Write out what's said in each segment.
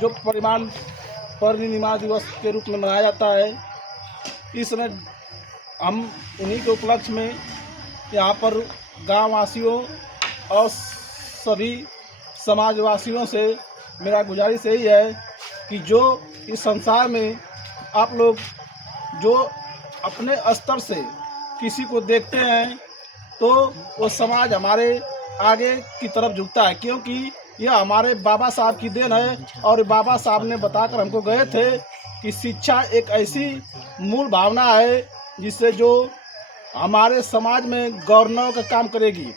जो परिनिर्वाण दिवस के रूप में मनाया जाता है। इस समय हम उन्हीं के उपलक्ष्य में यहाँ पर गाँव वासियों और सभी समाजवासियों से मेरा गुजारिश यही है कि जो इस संसार में आप लोग जो अपने स्तर से किसी को देखते हैं तो वो समाज हमारे आगे की तरफ झुकता है, क्योंकि यह हमारे बाबा साहब की देन है। और बाबा साहब ने बताकर हमको गए थे कि शिक्षा एक ऐसी मूल भावना है जिससे जो हमारे समाज में गौरव का काम करेगी,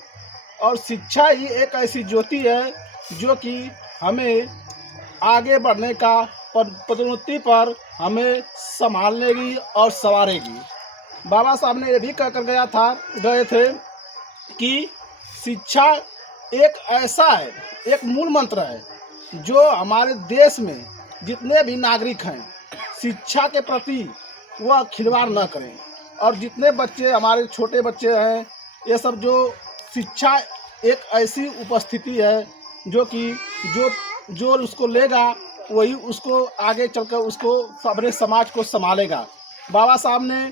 और शिक्षा ही एक ऐसी ज्योति है जो कि हमें आगे बढ़ने का पदोन्नति पर हमें संभालनेगी और संवारेगी। बाबा साहब ने यह भी कहकर गए थे कि शिक्षा एक ऐसा है, एक मूल मंत्र है जो हमारे देश में जितने भी नागरिक हैं शिक्षा के प्रति वह खिलवाड़ न करें। और जितने बच्चे हमारे छोटे बच्चे हैं, ये सब जो शिक्षा एक ऐसी उपस्थिति है जो कि जो उसको लेगा वही उसको आगे चलकर उसको अपने समाज को संभालेगा। बाबा साहब ने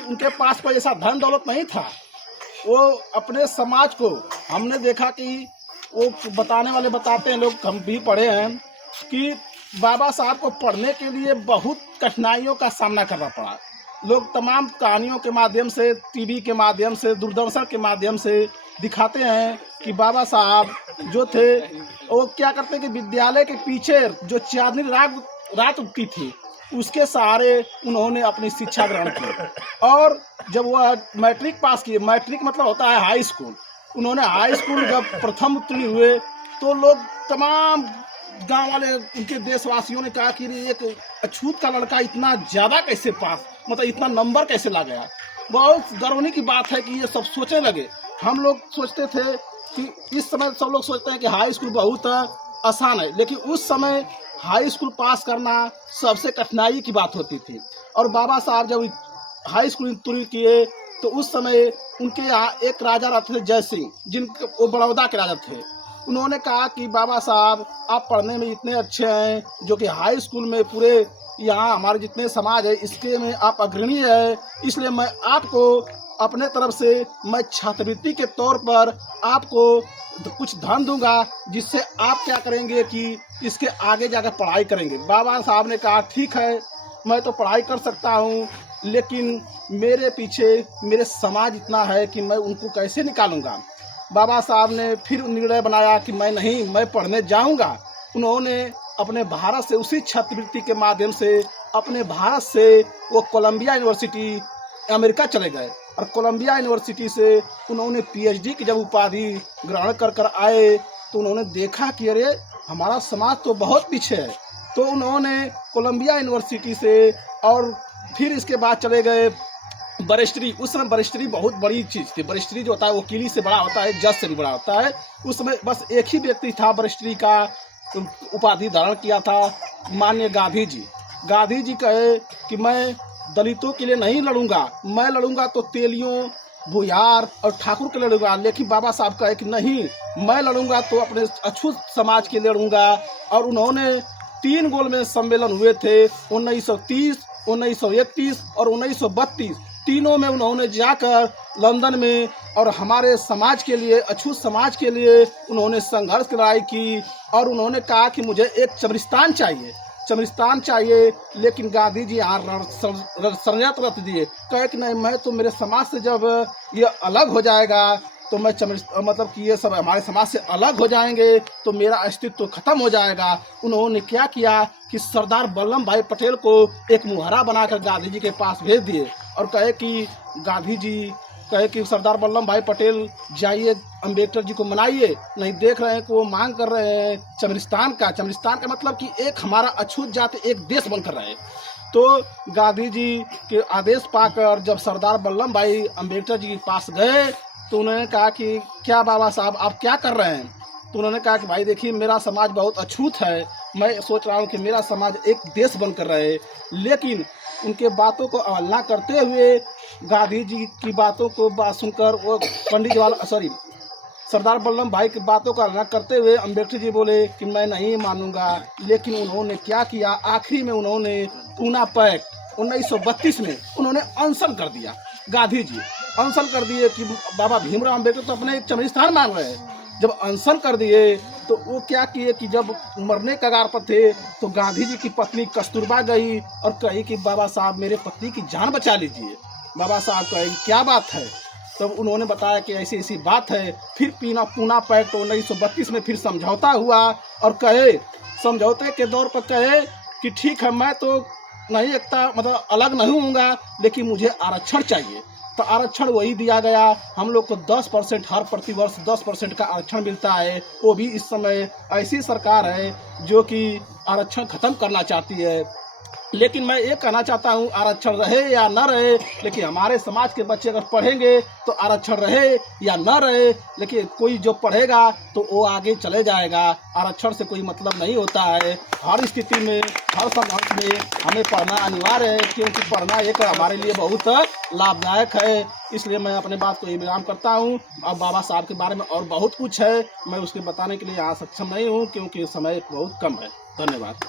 उनके पास कोई ऐसा धन दौलत नहीं था, वो अपने समाज को, हमने देखा कि वो बताने वाले बताते हैं, लोग हम भी पढ़े हैं कि बाबा साहब को पढ़ने के लिए बहुत कठिनाइयों का सामना करना पड़ा। लोग तमाम कहानियों के माध्यम से, टीवी के माध्यम से, दूरदर्शन के माध्यम से दिखाते हैं कि बाबा साहब जो थे वो क्या करते कि विद्यालय के पीछे जो चांदनी रात उगती थी उसके सहारे उन्होंने अपनी शिक्षा ग्रहण की। और जब वह मैट्रिक पास किए, मैट्रिक मतलब होता है हाई स्कूल, उन्होंने हाई स्कूल जब प्रथम उत्तीर्ण हुए तो लोग तमाम गांव वाले उनके देशवासियों ने कहा कि एक अछूत का लड़का इतना ज़्यादा कैसे पास, मतलब इतना नंबर कैसे ला गया। बहुत गर्वनी की बात है कि ये सब सोचने लगे। हम लोग सोचते थे कि इस समय सब लोग सोचते हैं कि हाई स्कूल बहुत आसान है, लेकिन उस समय हाई स्कूल पास करना सबसे कठिनाई की बात होती थी। और बाबा साहब जब हाई स्कूल उत्तीर्ण किए तो उस समय उनके यहाँ एक राजा रहते थे जय सिंह, जिनके वो बड़ौदा के राजा थे। उन्होंने कहा कि बाबा साहब आप पढ़ने में इतने अच्छे हैं, जो कि हाई स्कूल में पूरे यहाँ हमारे जितने समाज है इसके में आप अग्रणी है, इसलिए मैं आपको अपने तरफ से मैं छात्रवृत्ति के तौर पर आपको कुछ धन दूंगा, जिससे आप क्या करेंगे कि इसके आगे जाकर पढ़ाई करेंगे। बाबा साहब ने कहा ठीक है, मैं तो पढ़ाई कर सकता हूँ, लेकिन मेरे पीछे मेरे समाज इतना है कि मैं उनको कैसे निकालूंगा। बाबा साहब ने फिर निर्णय बनाया कि मैं पढ़ने जाऊंगा। उन्होंने अपने भारत से उसी छात्रवृत्ति के माध्यम से अपने भारत से वो कोलंबिया यूनिवर्सिटी अमेरिका चले गए, और कोलंबिया यूनिवर्सिटी से उन्होंने पीएचडी की जब उपाधि ग्रहण कर आए तो उन्होंने देखा कि अरे हमारा समाज तो बहुत पीछे है। तो उन्होंने कोलंबिया यूनिवर्सिटी से और फिर इसके बाद चले गए बैरिस्टरी। उस समय बैरिस्टरी बहुत बड़ी चीज़ थी। बैरिस्टरी जो होता है वकीली से बड़ा होता है, जज से भी बड़ा होता है। उस समय बस एक ही व्यक्ति था बैरिस्टरी का उपाधि धारण किया था, माननीय गांधी जी। गांधी जी कहे कि मैं दलितों के लिए नहीं लड़ूंगा, मैं लड़ूंगा तो तेलियों, भुयार और ठाकुर के लिए लड़ूंगा। लेकिन बाबा साहब कहे कि नहीं, मैं लड़ूंगा तो अपने अछूत समाज के लिए लड़ूंगा। और उन्होंने 3 गोल में सम्मेलन हुए थे, 1930, 1931 और 1932। तीनों में उन्होंने जाकर लंदन में और हमारे समाज के लिए, अछूत समाज के लिए उन्होंने संघर्ष की लड़ाई की। और उन्होंने कहा कि मुझे एक चबरिस्तान चाहिए, लेकिन गांधी जी यहाँ षड्यंत्र रच दिए। कहे कि नहीं, मैं तो मेरे समाज से जब ये अलग हो जाएगा तो मैं मतलब कि ये सब हमारे समाज से अलग हो जाएंगे तो मेरा अस्तित्व तो खत्म हो जाएगा। उन्होंने क्या किया कि सरदार वल्लभ भाई पटेल को एक मुहरा बनाकर गांधी जी के पास भेज दिए और कहे कि गांधी जी कहे कि सरदार वल्लभ भाई पटेल जाइए अम्बेडकर जी को मनाइए, नहीं देख रहे हैं कि वो मांग कर रहे हैं चमरिस्तान का मतलब कि एक हमारा अछूत जाति एक देश बनकर रहे। तो गांधी जी के आदेश पाकर जब सरदार वल्लभ भाई अम्बेडकर जी के पास गए तो उन्होंने कहा कि क्या बाबा साहब आप क्या कर रहे हैं। तो उन्होंने कहा कि भाई देखिए, मेरा समाज बहुत अछूत है, मैं सोच रहा हूँ कि मेरा समाज एक देश बनकर रहे। लेकिन उनके बातों को अवहेलना करते हुए गांधी जी की बातों को बात सुनकर वो सरदार वल्लभ भाई की बातों का अवहेलना करते हुए अम्बेडकर जी बोले कि मैं नहीं मानूंगा, लेकिन उन्होंने क्या किया, आखिरी में उन्होंने पूना पैक्ट 1932 में उन्होंने अनशन कर दिया। गांधी जी अनशन कर दिए कि बाबा भीमराव अम्बेडकर तो अपने चमड़ी स्थान मांग रहे हैं। जब अनशन कर दिए तो वो क्या किए कि जब मरने कगार पर थे तो गांधी जी की पत्नी कस्तूरबा गई और कही कि बाबा साहब मेरे पत्नी की जान बचा लीजिए। बाबा साहब कहे क्या बात है, तब तो उन्होंने बताया कि ऐसी ऐसी बात है। फिर पूना पैक्ट 1932 में फिर समझौता हुआ और कहे समझौते के दौर पर कहे कि ठीक है मैं तो नहीं एकता मतलब अलग नहीं होऊंगा, लेकिन मुझे आरक्षण चाहिए। तो आरक्षण वही दिया गया। हम लोग को 10% हर प्रतिवर्ष 10% का आरक्षण मिलता है। वो भी इस समय ऐसी सरकार है जो कि आरक्षण खत्म करना चाहती है। लेकिन मैं ये कहना चाहता हूँ आरक्षण रहे या न रहे, लेकिन हमारे समाज के बच्चे अगर पढ़ेंगे तो आरक्षण रहे या न रहे, लेकिन कोई जो पढ़ेगा तो वो आगे चले जाएगा। आरक्षण से कोई मतलब नहीं होता है। हर स्थिति में हर संघर्ष में हमें पढ़ना अनिवार्य है, क्योंकि पढ़ना एक हमारे लिए बहुत लाभदायक है। इसलिए मैं अपने बात को ये विराम करता हूँ। अब बाबा साहब के बारे में और बहुत कुछ है, मैं उसके बताने के लिए यहाँ सक्षम नहीं हूँ क्योंकि समय बहुत कम है। धन्यवाद।